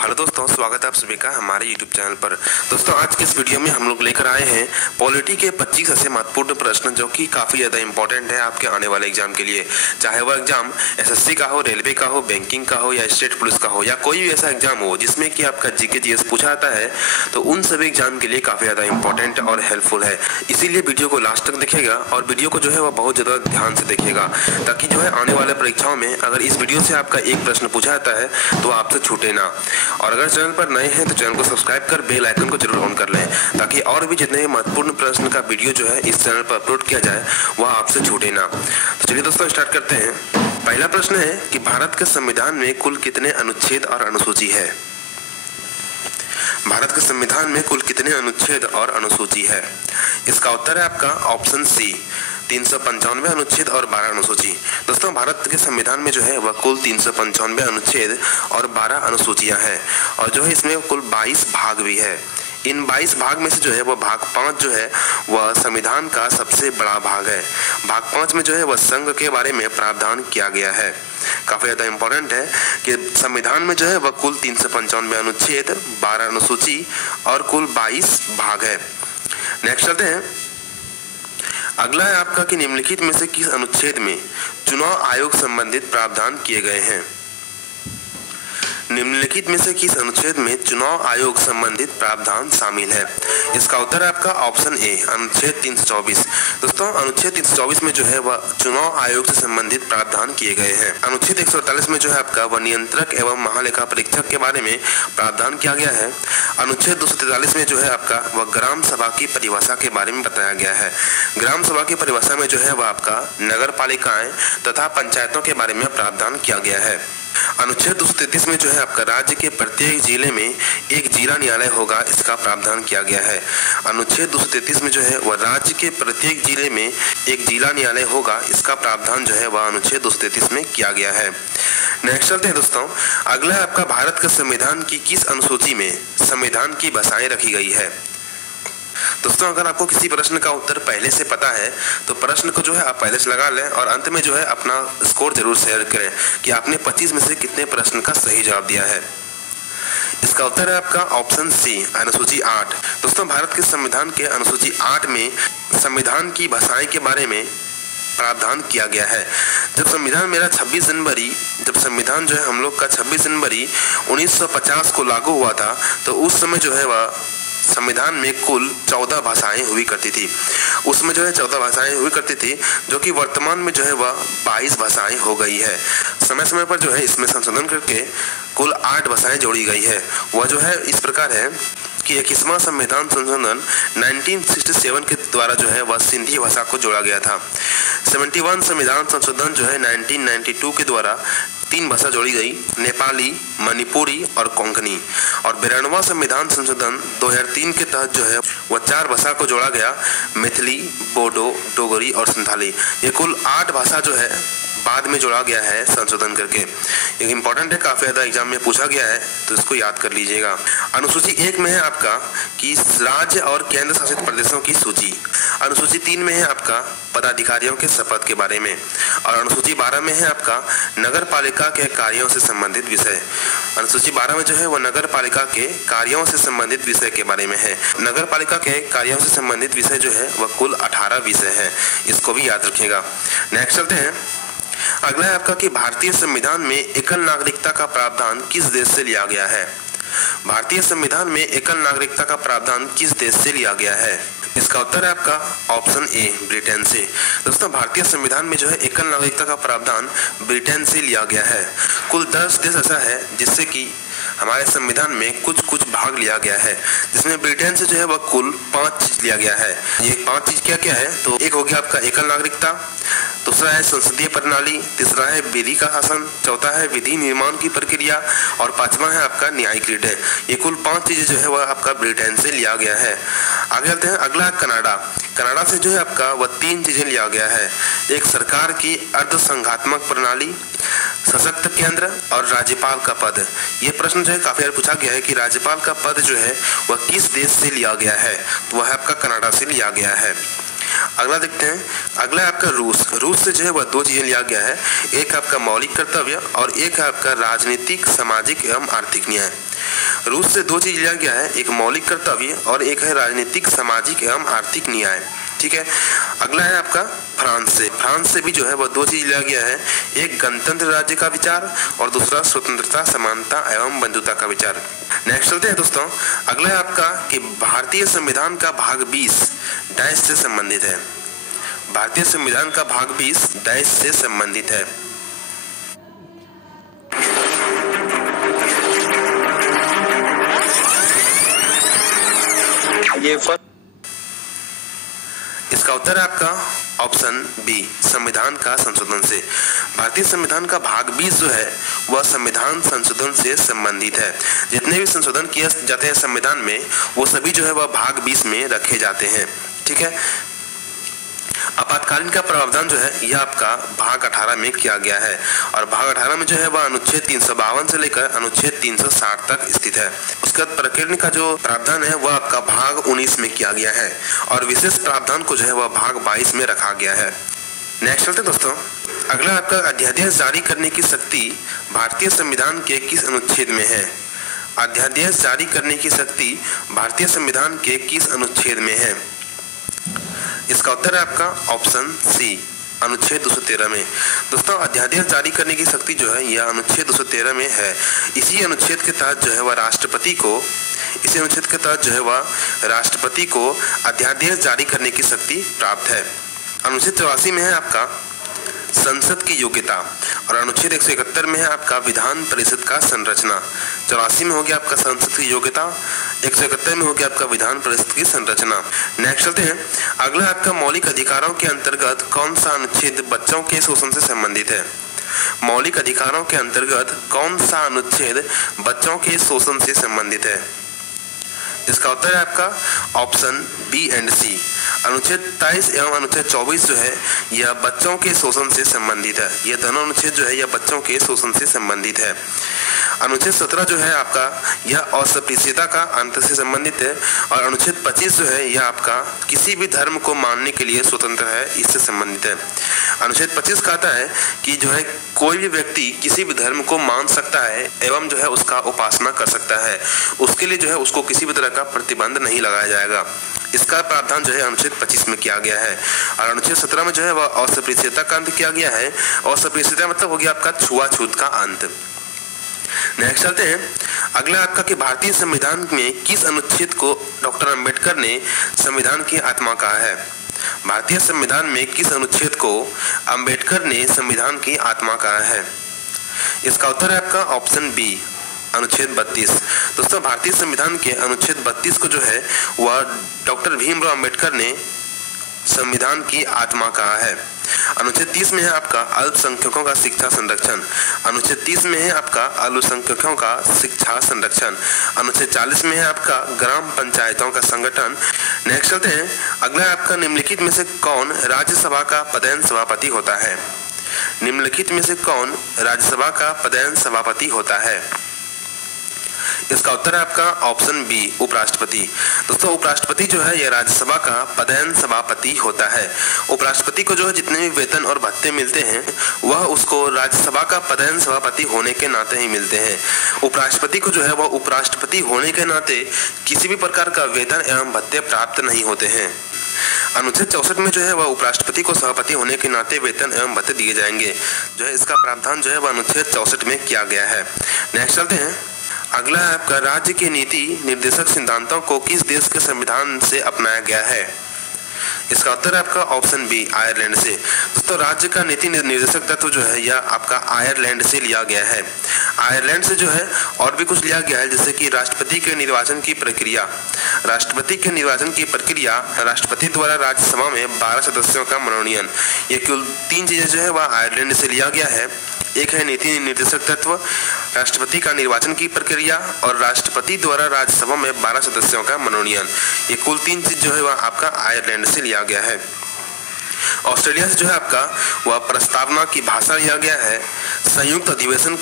Hello दोस्तों, स्वागत है आप सभी का हमारे YouTube चैनल पर। दोस्तों, आज के इस वीडियो में हम लोग लेकर आए हैं पॉलिटी के 25 ऐसे महत्वपूर्ण प्रश्न जो कि काफ़ी ज़्यादा इंपॉर्टेंट है आपके आने वाले एग्जाम के लिए। चाहे वह एग्जाम एसएससी का हो, रेलवे का हो, बैंकिंग का हो या स्टेट पुलिस का हो या कोई भी ऐसा एग्जाम हो जिसमें कि आपका जीके जीएस पूछा आता है, तो उन सभी एग्जाम के लिए काफ़ी ज़्यादा इंपॉर्टेंट और हेल्पफुल है। इसीलिए वीडियो को लास्ट तक देखिएगा और वीडियो को जो है वह बहुत ज़्यादा ध्यान से देखिएगा, ताकि जो है आने वाले परीक्षाओं में अगर इस वीडियो से आपका एक प्रश्न पूछा जाता है तो आपसे छूटे ना। और अगर चैनल पर नए हैं तो चैनल को सब्सक्राइब कर बेल आइकन को जरूर ऑन कर लें, ताकि और भी जितने महत्वपूर्ण प्रश्न का वीडियो जो है इस चैनल पर अपलोड किया जाए वह आपसे छूटे ना। तो चलिए दोस्तों, स्टार्ट करते हैं। पहला प्रश्न है कि भारत के संविधान में कुल कितने अनुच्छेद और अनुसूची है? भारत के संविधान में कुल कितने अनुच्छेद और अनुसूची है? इसका उत्तर है आपका ऑप्शन सी, 395 अनुच्छेद और 12 अनुसूची। दोस्तों, भारत के संविधान में जो है वह कुल 395 अनुच्छेद और 12 अनुसूचियां हैं, और जो है इसमें कुल 22 भाग भी है। इन 22 भाग में से जो है वह भाग 5 जो है वह संविधान का सबसे बड़ा भाग है। भाग 5 में जो है वह संघ के बारे में प्रावधान किया गया है। काफ़ी ज़्यादा इंपॉर्टेंट है कि संविधान में जो है वह कुल 395 अनुच्छेद, 12 अनुसूची और कुल 22 भाग है। नेक्स्ट चलते हैं। अगला है आपका कि निम्नलिखित में से किस अनुच्छेद में चुनाव आयोग संबंधित प्रावधान किए गए हैं? निम्नलिखित में से किस अनुच्छेद में चुनाव आयोग संबंधित प्रावधान शामिल है? इसका उत्तर है आपका ऑप्शन ए, अनुच्छेद 324। दोस्तों, अनुच्छेद 324 में जो है वह चुनाव आयोग से संबंधित प्रावधान किए गए हैं। अनुच्छेद 148 में जो है आपका वह नियंत्रक एवं महालेखा परीक्षक के बारे में प्रावधान किया गया है। अनुच्छेद 243 में जो है आपका वह ग्राम सभा की परिभाषा के बारे में बताया गया है। ग्राम सभा की परिभाषा में जो है वह आपका नगर पालिकाएं तथा पंचायतों के बारे में प्रावधान किया गया है। अनुच्छेद 233 में जो है आपका राज्य के प्रत्येक जिले में एक जिला न्यायालय होगा, इसका प्रावधान किया गया है। अनुच्छेद 233 में जो है वह राज्य के प्रत्येक जिले में एक जिला न्यायालय होगा, इसका प्रावधान जो है वह अनुच्छेद 233 में किया गया है। नेक्स्ट चलते हैं दोस्तों। अगला है आपका भारत के संविधान की किस अनुसूची में संविधान की भाषाएं रखी गई है? दोस्तों, अगर आपको किसी प्रश्न का उत्तर पहले से पता है तो प्रश्न को जो है आप पहले से लगा लें और अंत में जो है अपना स्कोर जरूर शेयर करें कि आपने 25 में से कितने प्रश्न का सही जवाब दिया है। इसका उत्तर है आपका ऑप्शन सी, अनुसूची 8। दोस्तों, भारत के संविधान के अनुसूची 8 में संविधान की भाषाएं के बारे में प्रावधान किया गया है। जब संविधान जो है हम लोग का 26 जनवरी 1950 को लागू हुआ था, तो उस समय जो है वह संविधान में कुल 14 भाषाएं हुई करती थी। उसमें जो है 14 भाषाएं हुई करती थी, जो कि वर्तमान में जो है वह 22 भाषाएं हो गई है। समय समय पर जो है इसमें संशोधन करके कुल 8 भाषाएं जोड़ी गई है। वह जो है इस प्रकार है कि 21वां संविधान संशोधन 1967 के द्वारा जो है वह सिंधी भाषा को जोड़ा गया था। 71 संविधान संशोधन जो है 1992 के द्वारा 3 भाषा जोड़ी गई, नेपाली, मणिपुरी और कोंकणी। और 92वां संविधान संशोधन 2003 के तहत जो है वह 4 भाषा को जोड़ा गया, मैथिली, बोडो, डोगरी और संथाली। ये कुल 8 भाषा जो है बाद में जोड़ा गया है संशोधन करके। एक इंपॉर्टेंट है, काफी ज्यादा एग्जाम में पूछा गया है, तो इसको याद कर लीजिएगा। अनुसूची 1 में है आपका कि राज्य और केंद्र शासित प्रदेशों की सूची। अनुसूची 3 में है आपका पदाधिकारियों के शपथ के बारे में, और अनुसूची 12 में है आपका नगर पालिका के कार्यों से संबंधित विषय। अनुसूची 12 में जो है वह नगर पालिका के कार्यों से संबंधित विषय के बारे में है। नगर पालिका के कार्यों से संबंधित विषय जो है वह कुल 18 विषय है, इसको भी याद रखिएगा। नेक्स्ट चलते हैं। अगला है आपका कि भारतीय संविधान में एकल नागरिकता का प्रावधान किस देश से लिया गया है? भारतीय संविधान में एकल नागरिकता का प्रावधान किस देश से लिया गया है? इसका उत्तर है आपका ऑप्शन ए, ब्रिटेन से। दोस्तों, भारतीय संविधान में जो है एकल नागरिकता का प्रावधान ब्रिटेन से लिया गया है। कुल 10 देश ऐसा है जिससे कि हमारे संविधान में कुछ कुछ भाग लिया गया है, जिसमें ब्रिटेन से जो है वह कुल 5 चीज लिया गया है। ये 5 चीज क्या क्या है? तो एक हो गया आपका एकल नागरिकता, दूसरा है संसदीय प्रणाली, तीसरा है विधि का शासन, चौथा है विधि निर्माण की प्रक्रिया और 5वां है आपका न्यायिक रीढ़। ये कुल 5 चीजें जो है वह आपका ब्रिटेन से लिया गया है। आगे चलते हैं। अगला है कनाडा। कनाडा से जो है आपका वह 3 चीजें लिया गया है, एक सरकार की अर्ध संघात्मक प्रणाली, सशक्त केंद्र और राज्यपाल का पद। ये प्रश्न जो है काफी बार पूछा गया है कि राज्यपाल का पद जो है वह किस देश से लिया गया है, तो वह आपका कनाडा से लिया गया है। अगला देखते हैं। अगला है आपका रूस। रूस से जो है वह 2 चीजें लिया गया है, एक आपका मौलिक कर्तव्य और एक है आपका राजनीतिक, सामाजिक एवं आर्थिक न्याय। रूस से 2 चीज लिया गया है, एक मौलिक कर्तव्य और एक है राजनीतिक, सामाजिक एवं आर्थिक न्याय। ठीक है, अगला है आपका फ्रांस से भी जो है वह 2 चीज लिया गया है, एक गणतंत्र राज्य का विचार और दूसरा स्वतंत्रता, समानता एवं बंधुता का विचार। नेक्स्ट चलते हैं दोस्तों, अगला है आपका कि भारतीय संविधान का भाग 20 डैश से संबंधित है। भारतीय संविधान का भाग 20 डैश से संबंधित है। इसका उत्तर है आपका ऑप्शन बी, संविधान का संशोधन से। भारतीय संविधान का भाग 20 जो है वह संविधान संशोधन से संबंधित है। जितने भी संशोधन किए जाते हैं संविधान में वो सभी जो है वह भाग 20 में रखे जाते हैं। ठीक है, आपातकालीन का प्रावधान जो है यह आपका भाग 18 में किया गया है और भाग 18 में जो है वह अनुच्छेद 352 से लेकर अनुच्छेद 360 तक स्थित है। उसके बाद प्रकीर्णन का जो प्रावधान है वह आपका भाग 19 में किया गया है और विशेष प्रावधान को जो है वह भाग 22 में रखा गया है। नेक्स्ट चलते दोस्तों, अगला आपका अध्यादेश जारी करने की शक्ति भारतीय संविधान के किस अनुच्छेद में है? अध्यादेश जारी करने की शक्ति भारतीय संविधान के किस अनुच्छेद में है? इसका उत्तर है आपका ऑप्शन सी, अनुच्छेद 213 में। दोस्तों, अध्यादेश जारी करने की शक्ति जो है यह अनुच्छेद 213 में है। इसी अनुच्छेद के तहत जो है वह राष्ट्रपति को अध्यादेश जारी करने की शक्ति प्राप्त है। अनुच्छेद 84 में है आपका संसद की योग्यता और अनुच्छेद 171 में है आपका विधान परिषद का संरचना। 84 में हो गया आपका संसद की योग्यता, 171 में हो गया आपका विधान परिषद की संरचना। नेक्स्ट चलते हैं, अगला आपका मौलिक अधिकारों के अंतर्गत कौन सा अनुच्छेद बच्चों के शोषण से संबंधित है? मौलिक अधिकारों के अंतर्गत कौन सा अनुच्छेद बच्चों के शोषण से संबंधित है? इसका उत्तर है आपका ऑप्शन बी एंड सी, अनुच्छेद 23 एवं अनुच्छेद 24 जो है यह बच्चों के शोषण से संबंधित है। यह दोनों अनुच्छेद जो है यह बच्चों के शोषण से संबंधित है। अनुच्छेद 17 जो है आपका यह अस्पृश्यता का अंत से संबंधित है और अनुच्छेद 25 जो है यह आपका किसी भी धर्म को मानने के लिए स्वतंत्र है, इससे संबंधित है। अनुच्छेद 25 कहता है कि जो है कोई भी व्यक्ति किसी भी धर्म को मान सकता है एवं जो है उसका उपासना कर सकता है, उसके लिए जो है उसको किसी भी तरह का प्रतिबंध नहीं लगाया जाएगा। इसका प्रावधान जो है अनुच्छेद 25 में किया गया है और अनुच्छेद 17 में जो है वह अस्पृश्यता का अंत किया गया है। अस्पृश्यता मतलब हो गया आपका छुआछूत का अंत। नेक्स्ट चलते हैं, अगला आपका कि भारतीय संविधान में किस अनुच्छेद को डॉक्टर अंबेडकर ने संविधान की आत्मा कहा है? भारतीय संविधान में किस अनुच्छेद को अंबेडकर ने संविधान की आत्मा कहा है? इसका उत्तर है आपका ऑप्शन बी, अनुच्छेद 32। दोस्तों, भारतीय संविधान के अनुच्छेद 32 को जो है वह डॉक्टर भीमराव अंबेडकर ने संविधान की आत्मा कहा है। अनुच्छेद 30 में है आपका अल्पसंख्यकों का शिक्षा संरक्षण। अनुच्छेद 30 में है आपका अल्पसंख्यकों का शिक्षा संरक्षण। अनुच्छेद 40 में है आपका ग्राम पंचायतों का संगठन। नेक्स्ट चलते हैं, अगला है आपका निम्नलिखित में से कौन राज्यसभा का पदेन सभापति होता है? निम्नलिखित में से कौन राज्यसभा का पदेन सभापति होता है? इसका उत्तर है आपका ऑप्शन बी, उपराष्ट्रपति। दोस्तों, उपराष्ट्रपति जो है यह राज्यसभा का पदेन सभापति होता है। उपराष्ट्रपति को जो है जितने भी वेतन और भत्ते मिलते हैं वह उसको राज्यसभा का पदेन सभापति होने के नाते ही मिलते हैं। उपराष्ट्रपति को जो है वह उपराष्ट्रपति होने के नाते किसी भी प्रकार का वेतन एवं भत्ते प्राप्त नहीं होते हैं। अनुच्छेद 64 में जो है वह उपराष्ट्रपति को सभापति होने के नाते वेतन एवं भत्ते दिए जाएंगे। जो है इसका प्रावधान जो है वह अनुच्छेद 64 में किया गया है। नेक्स्ट चलते हैं, अगला है आपका राज्य के नीति निर्देशक सिद्धांतों को किस देश के संविधान से अपनाया गया है? इसका उत्तर है आपका ऑप्शन बी, आयरलैंड से। दोस्तों, राज्य का नीति निर्देशक तत्व जो है यह आपका आयरलैंड से लिया गया है। आयरलैंड से जो है और भी कुछ लिया गया है, जैसे कि राष्ट्रपति के निर्वाचन की प्रक्रिया। राष्ट्रपति के निर्वाचन की प्रक्रिया, राष्ट्रपति द्वारा राज्यसभा में 12 सदस्यों का मनोनयन, ये कुल 3 चीजें जो है वह आयरलैंड से लिया गया है। एक है नीति निर्देशक तत्व, राष्ट्रपति का निर्वाचन की प्रक्रिया और राष्ट्रपति द्वारा राज्यसभा में 12 सदस्यों का मनोनयन। ये कुल 3 चीज जो है वह आपका आयरलैंड से लिया गया है। ऑस्ट्रेलिया से जो है आपका वह प्रस्तावना की भाषा लिया गया है, संयुक्त अधिवेशन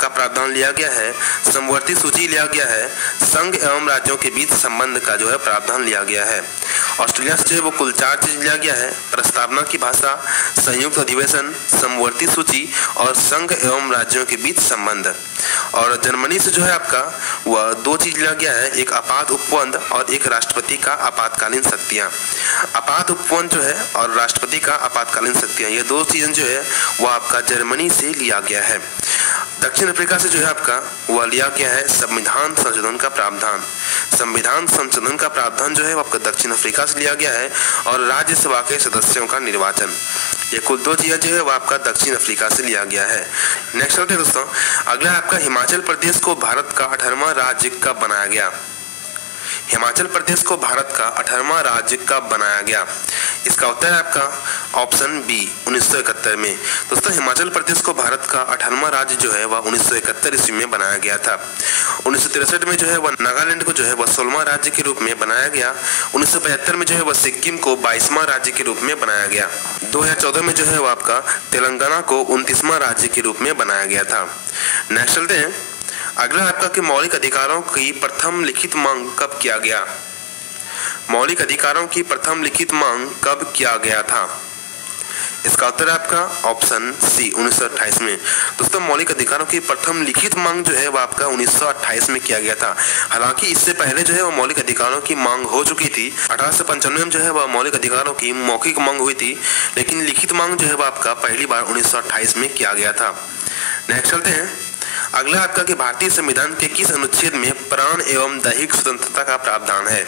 का प्रावधान लिया गया है, समवर्ती सूची लिया गया है, संघ एवं राज्यों के बीच संबंध का जो है प्रावधान लिया गया है। ऑस्ट्रेलिया से जो है वो कुल 4 चीज लिया गया है: प्रस्तावना की भाषा, संयुक्त अधिवेशन, समवर्ती सूची और संघ एवं राज्यों के बीच संबंध। और जर्मनी से जो है आपका वह 2 चीज लिया गया है: एक आपात उपबंध और एक राष्ट्रपति का आपातकालीन शक्तियां। आपात उपबंध जो है और राष्ट्रपति का आपातकालीन शक्तियां, ये 2 चीजें जो है वह आपका जर्मनी से लिया गया है। दक्षिण अफ्रीका से जो है आपका वह लिया गया है संविधान संशोधन का प्रावधान। संविधान संशोधन का प्रावधान जो है वो आपका दक्षिण अफ्रीका से लिया गया है। और राज्यसभा के सदस्यों का निर्वाचन, ये कुल 2 चीजें जो है वो आपका दक्षिण अफ्रीका से लिया गया है। नेक्स्ट चलते हैं दोस्तों, अगला आपका हिमाचल प्रदेश को भारत का 18वां राज्य कब बनाया गया? हिमाचल प्रदेश को भारत का 18वां राज्य कब बनाया गया? इसका उत्तर है आपका ऑप्शन बी, 1971 में। दोस्तों हिमाचल प्रदेश को भारत का 18वां राज्य जो है वह 1971 ईस्वी में बनाया गया था। 1963 में जो है वह नागालैंड को जो है वह 16वां राज्य के रूप में बनाया गया। 1975 में जो है वह सिक्किम को 22वां राज्य के रूप में बनाया गया। 2014 में जो है वह आपका तेलंगाना को 29वां राज्य के रूप में बनाया गया था। नेक्स्ट चलते हैं, अगला आपका कि मौलिक अधिकारों की प्रथम लिखित मांग कब किया गया? मौलिक अधिकारों की प्रथम लिखित मांग कब किया गया था? इसका उत्तर है आपका ऑप्शन सी, 1928 में। दोस्तों मौलिक अधिकारों की प्रथम लिखित मांग जो है वह आपका 1928 में किया गया था। हालांकि इससे पहले जो है वह मौलिक अधिकारों की मांग हो चुकी थी। 1895 में जो है वह मौलिक अधिकारों की मौखिक मांग हुई थी, लेकिन लिखित मांग जो है वह आपका पहली बार 1928 में किया गया था। नेक्स्ट चलते हैं, अगला आपका कि भारतीय संविधान के किस अनुच्छेद में प्राण एवं दैहिक स्वतंत्रता का प्रावधान है?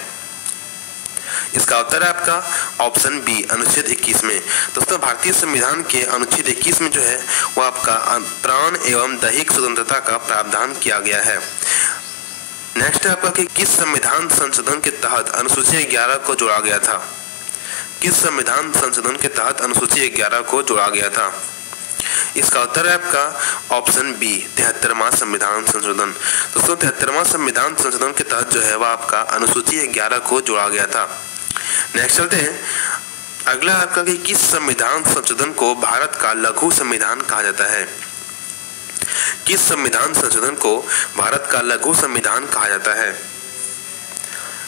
इसका उत्तर है आपका ऑप्शन बी, अनुच्छेद 21 में। दोस्तों भारतीय संविधान के अनुच्छेद 21 में जो है वो आपका प्राण एवं दैहिक स्वतंत्रता का प्रावधान किया गया है। नेक्स्ट है आपका कि किस संविधान संशोधन के तहत अनुसूची 11 को जोड़ा गया था? किस संविधान संशोधन के तहत अनुसूची 11 को जोड़ा गया था? इसका उत्तर है आपका ऑप्शन बी, 73वां संविधान संशोधन। दोस्तों 73वां संविधान संशोधन के तहत जो है वह आपका अनुसूची 11 को जोड़ा गया था। नेक्स्ट चलते हैं, अगला आपका कि किस संविधान संशोधन को भारत का लघु संविधान कहा जाता है? किस संविधान संशोधन को भारत का लघु संविधान कहा जाता है?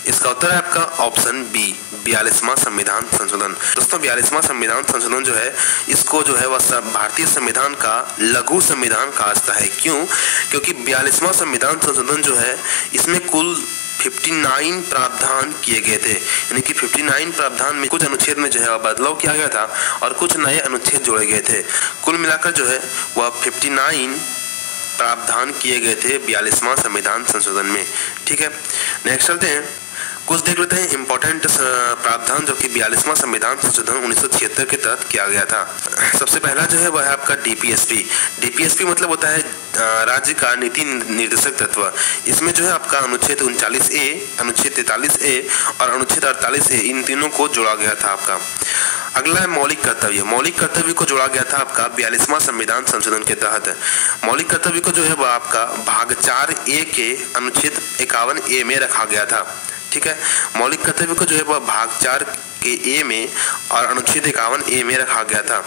इसका उत्तर है आपका ऑप्शन बी, 42वां संविधान संशोधन। दोस्तों 42वां संविधान संशोधन जो है इसको जो है वह भारतीय संविधान का लघु संविधान कहा जाता है। क्यों? क्योंकि 42वां संविधान संशोधन जो है इसमें कुल 59 प्रावधान किए गए थे, यानी कि 59 प्रावधान में कुछ अनुच्छेद में जो है बदलाव किया गया था और कुछ नए अनुच्छेद जोड़े गए थे। कुल मिलाकर जो है वह 59 प्रावधान किए गए थे 42वां संविधान संशोधन में। ठीक है, नेक्स्ट चलते हैं, कुछ देख लेते हैं इंपॉर्टेंट प्रावधान जो कि 42वां संविधान संशोधन 1976 के तहत किया गया था। सबसे पहला जो है वह है आपका डीपीएसपी। डीपीएसपी मतलब होता है राज्य का नीति निर्देशक तत्व। इसमें जो है आपका अनुच्छेद 39A, अनुच्छेद 43A और अनुच्छेद 48A इन तीनों को जोड़ा गया था आपका। अगला है मौलिक कर्तव्य। मौलिक कर्तव्य को जोड़ा गया था आपका 42वां संविधान संशोधन के तहत। मौलिक कर्तव्य को जो है वह आपका भाग 4A के अनुच्छेद 51A में रखा गया था। ठीक है, मौलिक कर्तव्य को जो है वह भाग 4 के ए में और अनुच्छेद 51A में रखा गया था।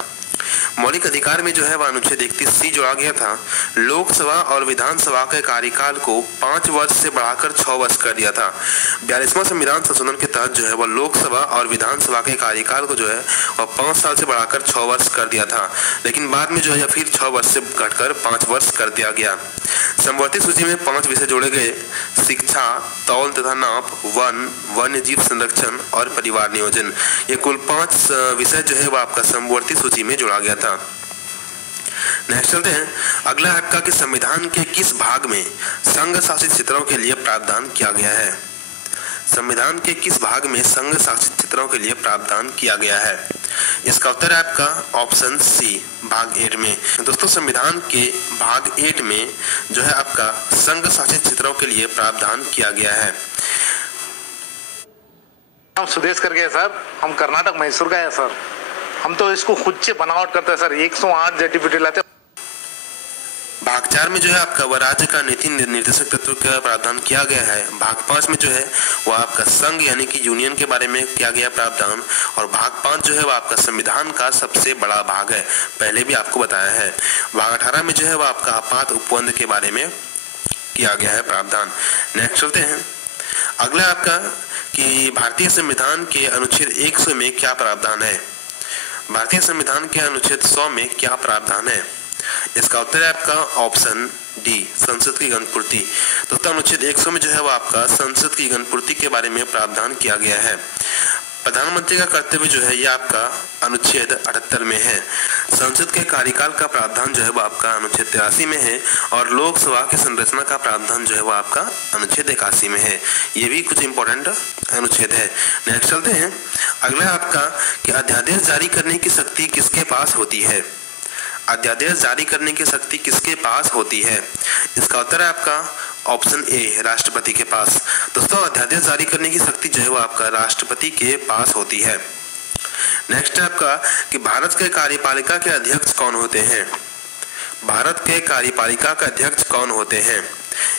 मौलिक अधिकार में जो है वह अनुच्छेद 31C जोड़ा गया था। लोकसभा और विधानसभा के कार्यकाल को 5 वर्ष से बढ़ाकर 6 वर्ष कर दिया था। 42वां संविधान संशोधन के तहत जो है वह लोकसभा और विधानसभा के कार्यकाल को जो है वह 5 साल से बढ़ाकर 6 वर्ष कर दिया था, लेकिन बाद में जो है फिर 6 वर्ष से घटकर 5 वर्ष कर दिया गया। समवर्ती सूची में 5 विषय जोड़े गए: शिक्षा, तौल तथा नाप, वन, वन्य जीव संरक्षण और परिवार नियोजन। ये कुल 5 विषय जो है वह आपका समवर्ती सूची में जोड़ा गया था। नेक्स्ट चलते हैं, अगला आपका कि संविधान के किस भाग में संघ शासित क्षेत्रों के लिए प्रावधान किया गया है? संविधान के किस भाग में संघ शासित क्षेत्रों के लिए प्रावधान किया गया है? इसका उत्तर है आपका ऑप्शन सी, भाग 8 में। दोस्तों संविधान के भाग 8 में जो है आपका संघ शासित क्षेत्रों के लिए प्रावधान किया गया है। हम सुदेश करके है सर, हम कर्नाटक मैसूर का है सर। हम तो इसको खुद से बनावट करते हैं सर, 108 जेटीपीटी लाते। भाग 4 में जो है आपका वह राज्य का नीति निर्देशक तत्व का प्रावधान किया गया है। भाग 5 में जो है वह आपका संघ यानी कि यूनियन के बारे में किया गया प्रावधान, और भाग 5 जो है वह आपका संविधान का सबसे बड़ा भाग है, पहले भी आपको बताया है। भाग 18 में जो है वह आपका आपात उपबंध के बारे में किया गया है प्रावधान। नेक्स्ट चलते हैं, अगला आपका कि भारतीय संविधान के अनुच्छेद 100 में क्या प्रावधान है। भारतीय संविधान के अनुच्छेद 100 में क्या प्रावधान है। इसका उत्तर है आपका ऑप्शन डी, संसद की गणपूर्ति। दोस्तों अनुच्छेद 100 में जो है वो आपका संसद की गणपूर्ति के बारे में प्रावधान किया गया है। प्रधानमंत्री का कर्तव्य जो है यह आपका अनुच्छेद 78 में है। संसद के कार्यकाल का प्रावधान जो है वो आपका अनुच्छेद 83 में है और लोकसभा की संरचना का प्रावधान जो है वो आपका अनुच्छेद 81 में है। ये भी कुछ इंपॉर्टेंट अनुच्छेद है। नेक्स्ट चलते हैं। अगला आपका कि अध्यादेश जारी करने की शक्ति किसके पास होती है। अध्यादेश जारी करने की शक्ति किसके पास होती है। इसका उत्तर है आपका ऑप्शन ए, राष्ट्रपति के पास। दोस्तों अध्यादेश जारी करने की शक्ति जो है वो आपका राष्ट्रपति के पास होती है। नेक्स्ट है आपका कि भारत के कार्यपालिका के अध्यक्ष कौन होते हैं। भारत के कार्यपालिका के अध्यक्ष कौन होते हैं।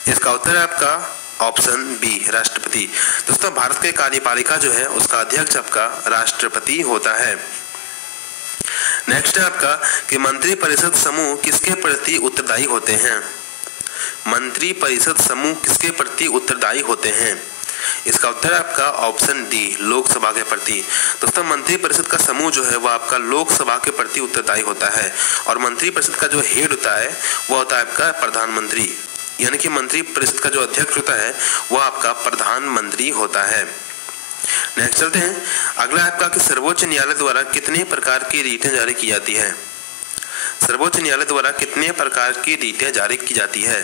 इसका उत्तर है आपका ऑप्शन बी, राष्ट्रपति। दोस्तों भारत के कार्यपालिका जो है उसका अध्यक्ष आपका राष्ट्रपति होता है। नेक्स्ट है आपका कि मंत्री परिषद समूह किसके प्रति उत्तरदायी होते हैं। मंत्री परिषद समूह किसके प्रति उत्तरदायी होते हैं। इसका उत्तर है आपका ऑप्शन डी, लोकसभा के प्रति। दोस्तों मंत्री परिषद का समूह जो है वो आपका लोकसभा के प्रति उत्तरदायी होता है और मंत्री परिषद का जो हेड होता है वो होता है आपका प्रधानमंत्री, यानी कि मंत्री परिषद का जो अध्यक्ष होता है वो आपका प्रधानमंत्री होता है। नेक्स्ट चलते हैं। अगला आपका कि सर्वोच्च न्यायालय द्वारा कितने प्रकार की रीटें जारी की जाती है। सर्वोच्च न्यायालय द्वारा कितने प्रकार की रीटें जारी की जाती है।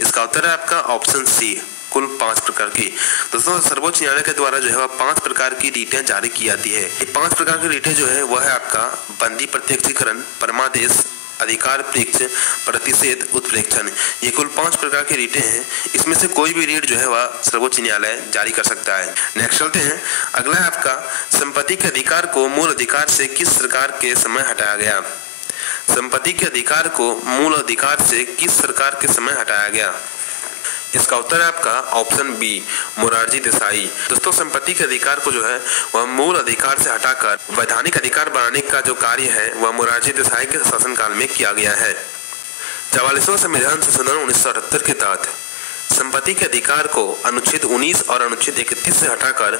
इसका उत्तर है आपका ऑप्शन सी, कुल 5 प्रकार की। दोस्तों सर्वोच्च न्यायालय के द्वारा जो है वह 5 प्रकार की रीटें जारी की जाती है। ये 5 प्रकार की रीटें जो है वह है आपका बंदी प्रत्यक्षीकरण, परमादेश, अधिकार प्रेक्ष, प्रतिषेध, उत्प्रेक्षण। ये कुल 5 प्रकार की रीटें हैं। इसमें से कोई भी रीट जो है वह सर्वोच्च न्यायालय जारी कर सकता है। नेक्स्ट चलते हैं। अगला है आपका संपत्ति के अधिकार को मूल अधिकार से किस सरकार के समय हटाया गया। संपत्ति के अधिकार को मूल अधिकार से किस सरकार के समय हटाया गया। इसका उत्तर है आपका ऑप्शन बी, मोरारजी देसाई। दोस्तों संपत्ति के अधिकार को जो है वह मूल अधिकार से हटाकर वैधानिक अधिकार बनाने का जो कार्य है वह मोरारजी देसाई के शासनकाल में किया गया है। 44वां संविधान संशोधन 1978 के तहत संपत्ति के अधिकार को अनुच्छेद 19 और अनुच्छेद 31 से हटाकर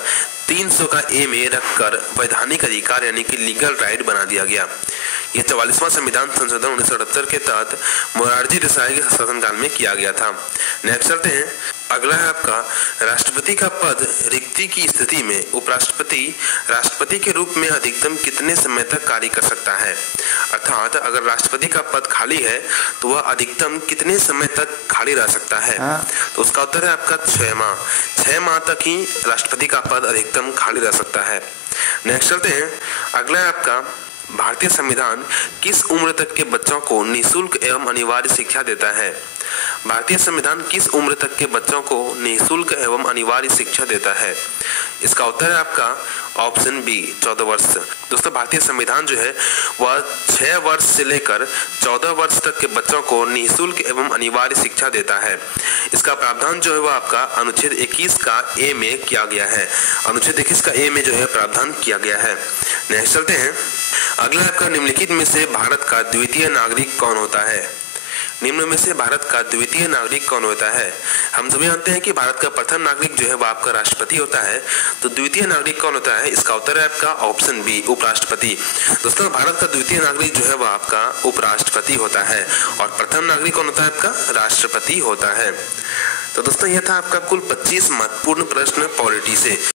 300 का ए में रखकर वैधानिक अधिकार यानी कि लीगल राइट बना दिया गया। यह 44वां संविधान संशोधन 1978 के तहत मोरारजी देसाई के शासनकाल में किया गया था। नेक्स्ट चलते हैं। अगला है आपका राष्ट्रपति का पद रिक्ति की स्थिति में उपराष्ट्रपति राष्ट्रपति के रूप में अधिकतम कितने समय तक कार्य कर सकता है। अर्थात अगर राष्ट्रपति का पद खाली है तो वह अधिकतम कितने समय तक खाली रह सकता है। तो उसका उत्तर है आपका 6 माह। 6 माह तक ही राष्ट्रपति का पद अधिकतम खाली रह सकता है। नेक्स्ट चलते हैं। अगला है आपका भारतीय संविधान किस उम्र तक के बच्चों को निःशुल्क एवं अनिवार्य शिक्षा देता है। भारतीय संविधान किस उम्र तक के बच्चों को निःशुल्क एवं अनिवार्य शिक्षा देता है। इसका उत्तर है आपका ऑप्शन बी, 14 वर्ष। दोस्तों भारतीय संविधान जो है वह 6 वर्ष से लेकर 14 वर्ष तक के बच्चों को निःशुल्क एवं अनिवार्य शिक्षा देता है। इसका प्रावधान जो है वह आपका अनुच्छेद 21 का ए में किया गया है। अनुच्छेद 21 का ए में जो है प्रावधान किया गया है। नेक्स्ट चलते हैं। अगला आपका निम्नलिखित में से भारत का द्वितीय नागरिक कौन होता है। निम्न में से भारत का द्वितीय नागरिक कौन होता है। हम सभी जानते हैं कि भारत का प्रथम नागरिक जो है वह आपका राष्ट्रपति होता है। तो द्वितीय नागरिक कौन होता है। इसका उत्तर है आपका ऑप्शन बी, उपराष्ट्रपति। दोस्तों भारत का द्वितीय नागरिक जो है वह आपका उपराष्ट्रपति होता है और प्रथम नागरिक कौन होता है आपका राष्ट्रपति होता है। तो दोस्तों यह था आपका कुल 25 महत्वपूर्ण प्रश्न पॉलिटी से।